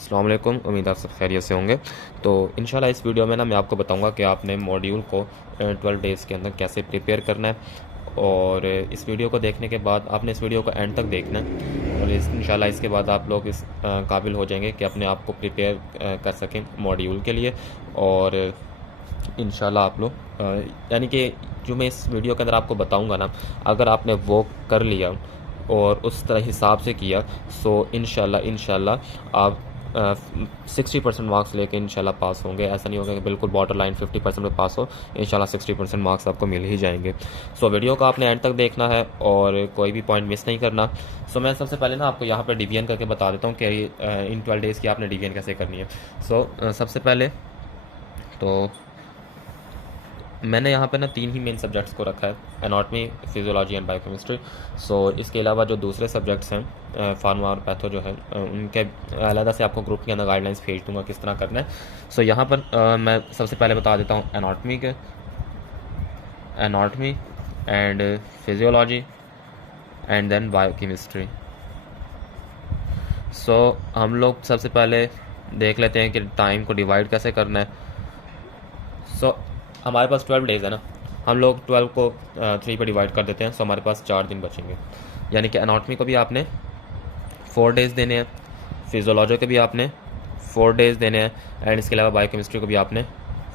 अस्सलाम वालेकुम। उम्मीद आप सब खैरियत से होंगे। तो इंशाल्लाह इस वीडियो में ना मैं आपको बताऊंगा कि आपने मॉड्यूल को 12 डेज़ के अंदर कैसे प्रिपेयर करना है। और इस वीडियो को देखने के बाद आपने इस वीडियो को एंड तक देखना है और इंशाल्लाह इसके बाद आप लोग इस काबिल हो जाएंगे कि अपने आप को प्रिपेयर कर सकें मॉड्यूल के लिए। और इंशाल्लाह आप लोग यानी कि जो मैं इस वीडियो के अंदर आपको बताऊंगा ना, अगर आपने वो कर लिया और उस तरह हिसाब से किया, सो इंशाल्लाह आप 60% मार्क्स लेके इंशाल्लाह पास होंगे। ऐसा नहीं होगा कि बिल्कुल बॉर्डर लाइन 50% में पास हो, इंशाल्लाह 60% मार्क्स आपको मिल ही जाएंगे। सो वीडियो को आपने एंड तक देखना है और कोई भी पॉइंट मिस नहीं करना। सो मैं सबसे पहले ना आपको यहाँ पर डिवीजन करके बता देता हूँ कि इन 12 डेज़ की आपने डिवीजन कैसे करनी है। सो सबसे पहले तो मैंने यहाँ पे ना 3 ही मेन सब्जेक्ट्स को रखा है, एनाटॉमी, फिजियोलॉजी एंड बायोकेमिस्ट्री। सो इसके अलावा जो दूसरे सब्जेक्ट्स हैं फार्मा और पैथो जो है उनके अलग से आपको ग्रुप के अंदर गाइडलाइंस भेज दूंगा किस तरह करना है। सो यहाँ पर मैं सबसे पहले बता देता हूँ anatomy and physiology and then biochemistry. So हम लोग सबसे पहले देख लेते हैं कि टाइम को डिवाइड कैसे करना है। सो हमारे पास 12 डेज़ है ना, हम लोग 12 को 3 पे डिवाइड कर देते हैं। सो हमारे पास 4 दिन बचेंगे, यानी कि एनाटॉमी को भी आपने 4 डेज़ देने हैं, फिजियोलॉजी को भी आपने 4 डेज़ देने हैं एंड इसके अलावा बायोकेमिस्ट्री को भी आपने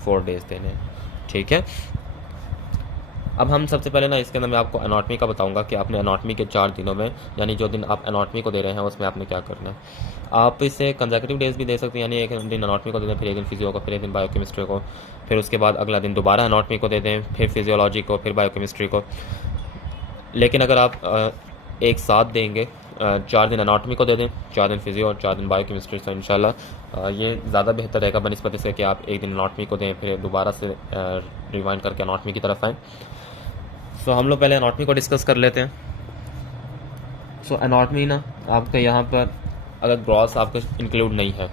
4 डेज़ देने हैं। ठीक है, अब हम सबसे पहले ना इसके अंदर मैं आपको एनाटॉमी का बताऊंगा कि आपने एनाटॉमी के 4 दिनों में, यानी जो दिन आप एनाटॉमी को दे रहे हैं उसमें आपने क्या करना है। आप इसे कंसेक्यूटिव डेज भी दे सकते हैं, यानी एक दिन एनाटॉमी को दे दें, फिर एक दिन फिजियो को, फिर एक दिन बायोकेमिस्ट्री को, फिर उसके बाद अगला दिन दोबारा एनाटॉमी को दे दें, फिर फिजियोलॉजी को, फिर बायोकेमिस्ट्री को। लेकिन अगर आप एक साथ देंगे, 4 दिन एनाटॉमी को दे दें, 4 दिन फिजियो और 4 दिन बायोकेमिस्ट्री, तो इंशाल्लाह ये ज़्यादा बेहतर रहेगा बनस्पत से कि आप एक दिन एनाटॉमी को दें फिर दोबारा से रिवाइंड करके एनाटॉमी की तरफ आएँ। सो हम लोग पहले एनाटॉमी को डिस्कस कर लेते हैं। सो एनाटॉमी ना आपका यहाँ पर अगर ग्रॉस आपका इंक्लूड नहीं है,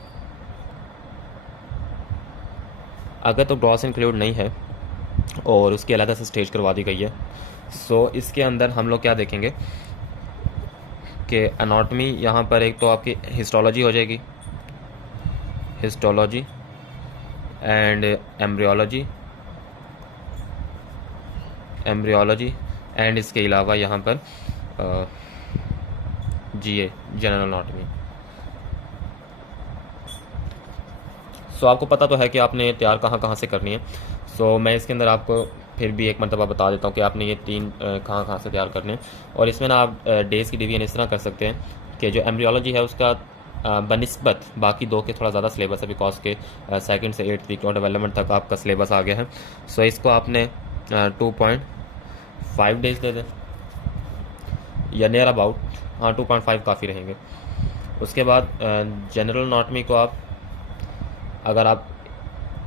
अगर तो ग्रॉस इंक्लूड नहीं है और उसकी अलग से स्टेज करवा दी गई है, सो इसके अंदर हम लोग क्या देखेंगे कि एनाटॉमी यहाँ पर एक तो आपकी हिस्टोलॉजी हो जाएगी, हिस्टोलॉजी एंड एम्ब्रियोलॉजी एंड इसके अलावा यहाँ पर जीए, जनरल एनाटॉमी। सो आपको पता तो है कि आपने तैयार कहाँ कहाँ से करनी है। सो मैं इसके अंदर आपको फिर भी एक मरतबा बता देता हूँ कि आपने ये 3 कहाँ कहाँ से तैयार करने हैं। और इसमें ना आप डेज़ की डिवीजन इस तरह कर सकते हैं कि जो एम्ब्रियोलॉजी है उसका बनिस्बत बाकी 2 के थोड़ा ज़्यादा सिलेबस है, बिकॉज के 2nd से 8th वीक ऑफ डेवलपमेंट तक आपका सिलेबस आ गया है। सो इसको आपने 2.5 डेज़ दे दें या नियर अबाउट, हाँ 2.5 काफ़ी रहेंगे। उसके बाद जनरल एनाटॉमी को आप अगर आप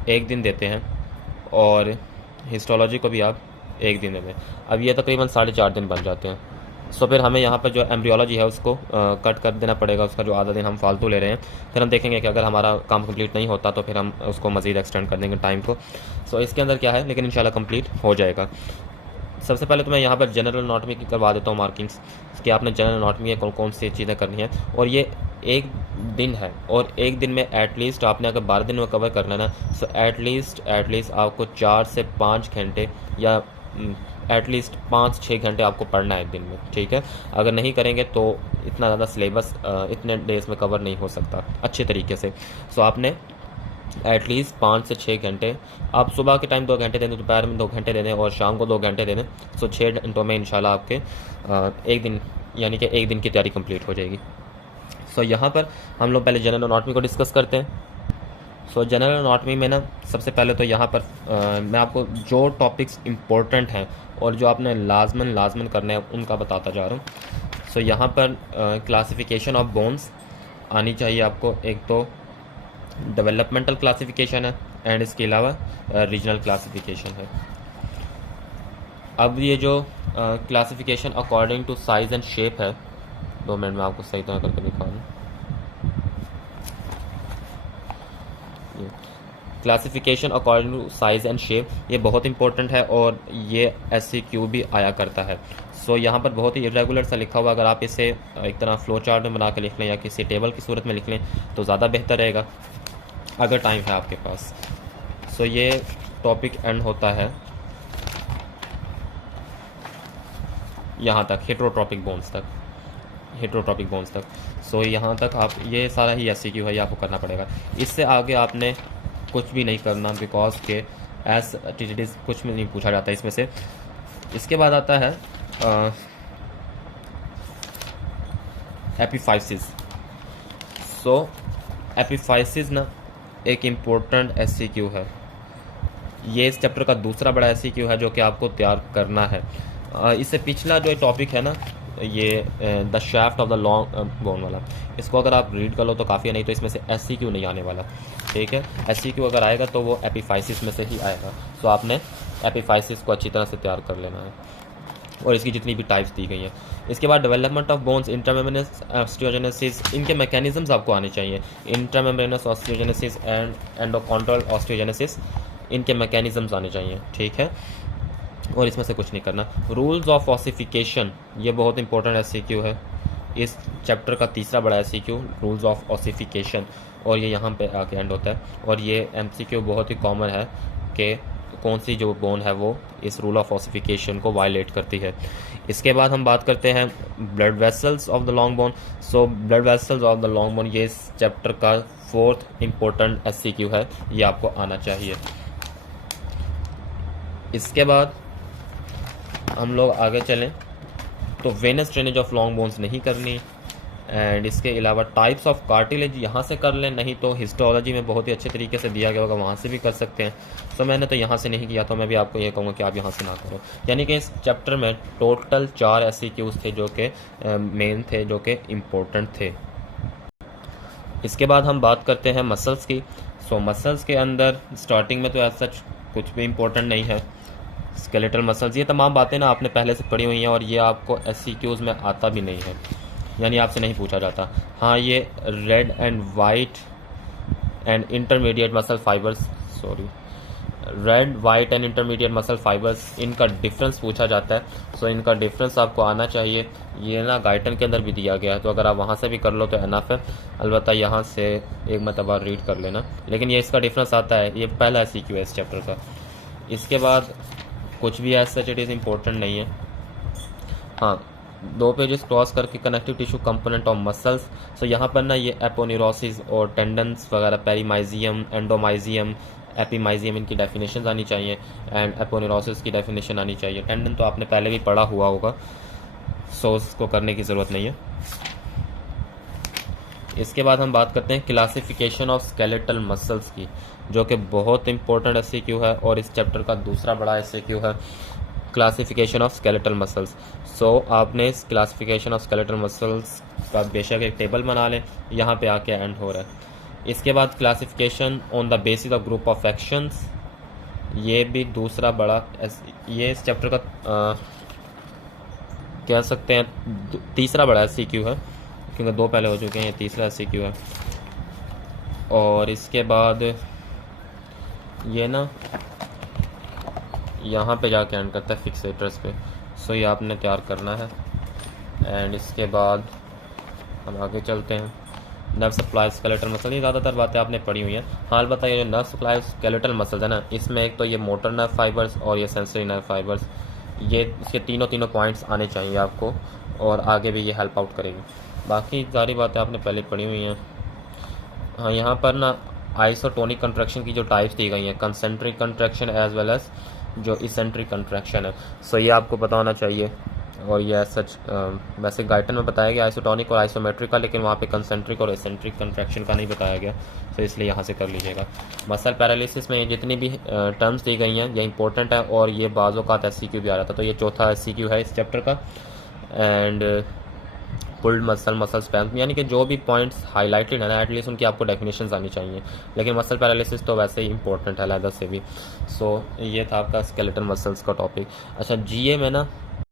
एक दिन देते हैं और हिस्टोलॉजी को भी आप एक दिन देते हैं, अब ये तकरीबन 4.5 दिन बन जाते हैं। सो फिर हमें यहाँ पर जो एम्ब्रियोलॉजी है उसको कट कर देना पड़ेगा, उसका जो आधा दिन हम फालतू ले रहे हैं। फिर हम देखेंगे कि अगर हमारा काम कंप्लीट नहीं होता तो फिर हम उसको मज़ीद एक्सटेंड कर देंगे टाइम को। सो इसके अंदर क्या है, लेकिन इंशाल्लाह कंप्लीट हो जाएगा। सबसे पहले तो मैं यहाँ पर जनरल एनाटॉमी की करवा देता हूँ मार्किंग्स कि आपने जनरल एनाटॉमी में कौन कौन सी चीज़ें करनी है। और ये एक दिन है और एक दिन में एटलीस्ट आपने अगर 12 दिन में कवर करना है ना, सो एटलीस्ट आपको 4 से 5 घंटे या एटलीस्ट 5-6 घंटे आपको पढ़ना है एक दिन में। ठीक है, अगर नहीं करेंगे तो इतना ज़्यादा सिलेबस इतने डेज़ में कवर नहीं हो सकता अच्छे तरीके से। सो आपने एटलीस्ट 5 से 6 घंटे, आप सुबह के टाइम 2 घंटे दे दें, दोपहर में 2 घंटे दे दें और शाम को 2 घंटे दे दें। सो 6 घंटों में इंशाल्लाह आपके एक दिन, यानी कि एक दिन की तैयारी कंप्लीट हो जाएगी। सो यहाँ पर हम लोग पहले जनरल एनाटॉमी को डिस्कस करते हैं। सो जनरल एनाटॉमी में ना सबसे पहले तो यहाँ पर मैं आपको जो टॉपिक्स इम्पोर्टेंट हैं और जो आपने लाजमन करने हैं उनका बताता जा रहा हूँ। सो यहाँ पर क्लासिफिकेशन ऑफ बोन्स आनी चाहिए आपको, एक तो डेवलपमेंटल क्लासिफिकेशन है एंड इसके अलावा रीजनल क्लासिफिकेशन है। अब ये जो classification according to size and shape है, 2 मिनट में आपको सही तरह करके दिखा दूँ। Classification according to size and shape, ये बहुत इंपॉर्टेंट है और ये SCQ भी आया करता है। सो यहाँ पर बहुत ही इरेगुलर सा लिखा हुआ, अगर आप इसे एक तरह फ्लो चार्ट में बना के लिख लें या किसी टेबल की सूरत में लिख लें तो ज़्यादा बेहतर रहेगा अगर टाइम है आपके पास। सो ये टॉपिक एंड होता है यहाँ तक, हेट्रोट्रॉपिक बोन्स तक। सो यहाँ तक आप, ये सारा ही SCQ है, ये आपको करना पड़ेगा। इससे आगे आपने कुछ भी नहीं करना, बिकॉज के एस टीटीडीज कुछ भी नहीं पूछा जाता इसमें से। इसके बाद आता है एपिफाइसिस। सो एपिफाइसिस ना एक इम्पोर्टेंट SCQ है, ये इस चैप्टर का दूसरा बड़ा SCQ है जो कि आपको तैयार करना है। इससे पिछला जो टॉपिक है ना, ये the shaft of the long bone वाला, इसको अगर आप रीड कर लो तो काफ़ी है, नहीं तो इसमें से SCQ नहीं आने वाला। ठीक है, SCQ अगर आएगा तो वो एपिफाइसिस में से ही आएगा। सो आपने एपिफाइसिस को अच्छी तरह से तैयार कर लेना है और इसकी जितनी भी टाइप्स दी गई हैं। इसके बाद डेवलपमेंट ऑफ बोन्स, इंट्रामेम्ब्रेनस ऑस्टियोजेनेसिस, इनके मैकेनिज्म्स आपको आने चाहिए। इंट्रामेम्ब्रेनस ऑस्टियोजेनेसिस एंड एंडोकॉन्ड्रल ऑस्टियोजेनेसिस, इनके मैकेनिज्म्स आने चाहिए। ठीक है, और इसमें से कुछ नहीं करना। रूल्स ऑफ ऑसिफिकेशन, ये बहुत इंपॉर्टेंट SCQ है, इस चैप्टर का तीसरा बड़ा SCQ, रूल्स ऑफ ऑसिफिकेशन, और ये यहाँ पे आके एंड होता है। और ये MCQ बहुत ही कॉमन है कि कौन सी जो बोन है वो इस रूल ऑफ ऑसिफिकेशन को वायलेट करती है। इसके बाद हम बात करते हैं blood vessels of the long bone. So blood vessels of the long bone, ये इस चैप्टर का फोर्थ इंपॉर्टेंट SCQ है, ये आपको आना चाहिए। इसके बाद हम लोग आगे चलें तो venous drainage of long bones नहीं करनी, एंड इसके अलावा टाइप्स ऑफ कार्टिलेज यहाँ से कर लें, नहीं तो हिस्टोलॉजी में बहुत ही अच्छे तरीके से दिया गया होगा, वहाँ से भी कर सकते हैं। तो मैंने तो यहाँ से नहीं किया, तो मैं भी आपको ये कहूँगा कि आप यहाँ से ना करो। यानी कि इस चैप्टर में टोटल 4 SCQs थे जो कि मेन थे, जो कि इम्पोर्टेंट थे। इसके बाद हम बात करते हैं मसल्स की। सो मसल्स के अंदर स्टार्टिंग में तो ऐसा कुछ भी इम्पोर्टेंट नहीं है। स्केलेटल मसल्स, ये तमाम बातें ना आपने पहले से पढ़ी हुई हैं और ये आपको SCQs में आता भी नहीं है, यानी आपसे नहीं पूछा जाता। हाँ, ये red and white and intermediate muscle fibres, red white and intermediate muscle fibres, इनका डिफरेंस पूछा जाता है। सो इनका डिफरेंस आपको आना चाहिए। ये ना गाइटन के अंदर भी दिया गया है, तो अगर आप वहाँ से भी कर लो तो एनफ है। अलबत्ता यहाँ से एक मरतबा रीड कर लेना, लेकिन ये इसका डिफरेंस आता है। ये पहला SCQ है इस चैप्टर का। इसके बाद कुछ भी as such it is important नहीं है। हाँ, 2 पेजेस क्रॉस करके connective tissue component of muscles. So यहाँ पर ना ये एपोन्यूरोसिस और टेंडन्स वगैरह, पेरीमाइजियम, एंडोमाइजियम, एपीमाइजियम, इनकी डेफिनेशन आनी चाहिए, एंड एपोन्यूरोसिस की डेफिनेशन आनी चाहिए। टेंडन तो आपने पहले भी पढ़ा हुआ होगा, सो उसको करने की ज़रूरत नहीं है। इसके बाद हम बात करते हैं क्लासिफिकेशन ऑफ स्केलेटल मसल्स की, जो कि बहुत इंपॉर्टेंट SCQ है और इस चैप्टर का दूसरा बड़ा SCQ है, क्लासिफिकेशन ऑफ स्केलेटल मसल्स। सो आपने इस क्लासिफिकेशन ऑफ स्केलेटल मसल्स का बेशक एक टेबल बना लें, यहाँ पे आके एंड हो रहा है। इसके बाद classification on the basis of group of actions, ये भी दूसरा बड़ा ये इस चैप्टर का कह सकते हैं तीसरा बड़ा SCQ है, क्योंकि 2 पहले हो चुके हैं, ये तीसरा SCQ है। और इसके बाद ये ना यहाँ पे जाके एंड करता है फिक्सेटर्स पे। सो ये आपने तैयार करना है। एंड इसके बाद हम आगे चलते हैं। नर्व सप्लाई स्केलेटल मसल, ये ज़्यादातर बातें आपने पढ़ी हुई हैं। हाल बताइए, जो नर्व सप्लाई स्केलेटल मसल्स है ना, इसमें एक तो ये मोटर नर्व फाइबर्स और ये सेंसरी नर्व फाइबर्स, ये इसके तीनों पॉइंट्स आने चाहिए आपको, और आगे भी ये हेल्प आउट करेगी। बाकी सारी बातें आपने पहले पढ़ी हुई हैं। हाँ, यहाँ पर ना आइसोटोनिक कंट्रैक्शन की जो टाइप्स दी गई हैं, concentric contraction as well as जो इसेंट्रिक कंट्रैक्शन है, सो ये आपको पता होना चाहिए। और ये सच वैसे गाइटन में बताया गया आइसोटोनिक और आइसोमेट्रिक का, लेकिन वहाँ पे कंसेंट्रिक और इसेंट्रिक कंट्रैक्शन का नहीं बताया गया, तो इसलिए यहाँ से कर लीजिएगा। मसल पैरालिसिस में जितनी भी टर्म्स दी गई हैं ये इंपॉर्टेंट है, और ये बाज़ों का SCQ भी आ रहा था, तो ये चौथा SCQ है इस चैप्टर का। एंड पुल्ड मसल स्पैम, यानी कि जो भी पॉइंट्स हाईलाइटेड है ना, एटलीस्ट उनकी आपको डेफिनेशंस आनी चाहिए। लेकिन मसल पैरालिसिस तो वैसे ही इंपॉर्टेंट है अलग से भी। सो ये था आपका स्केलेटल मसल्स का टॉपिक। अच्छा, GA में ना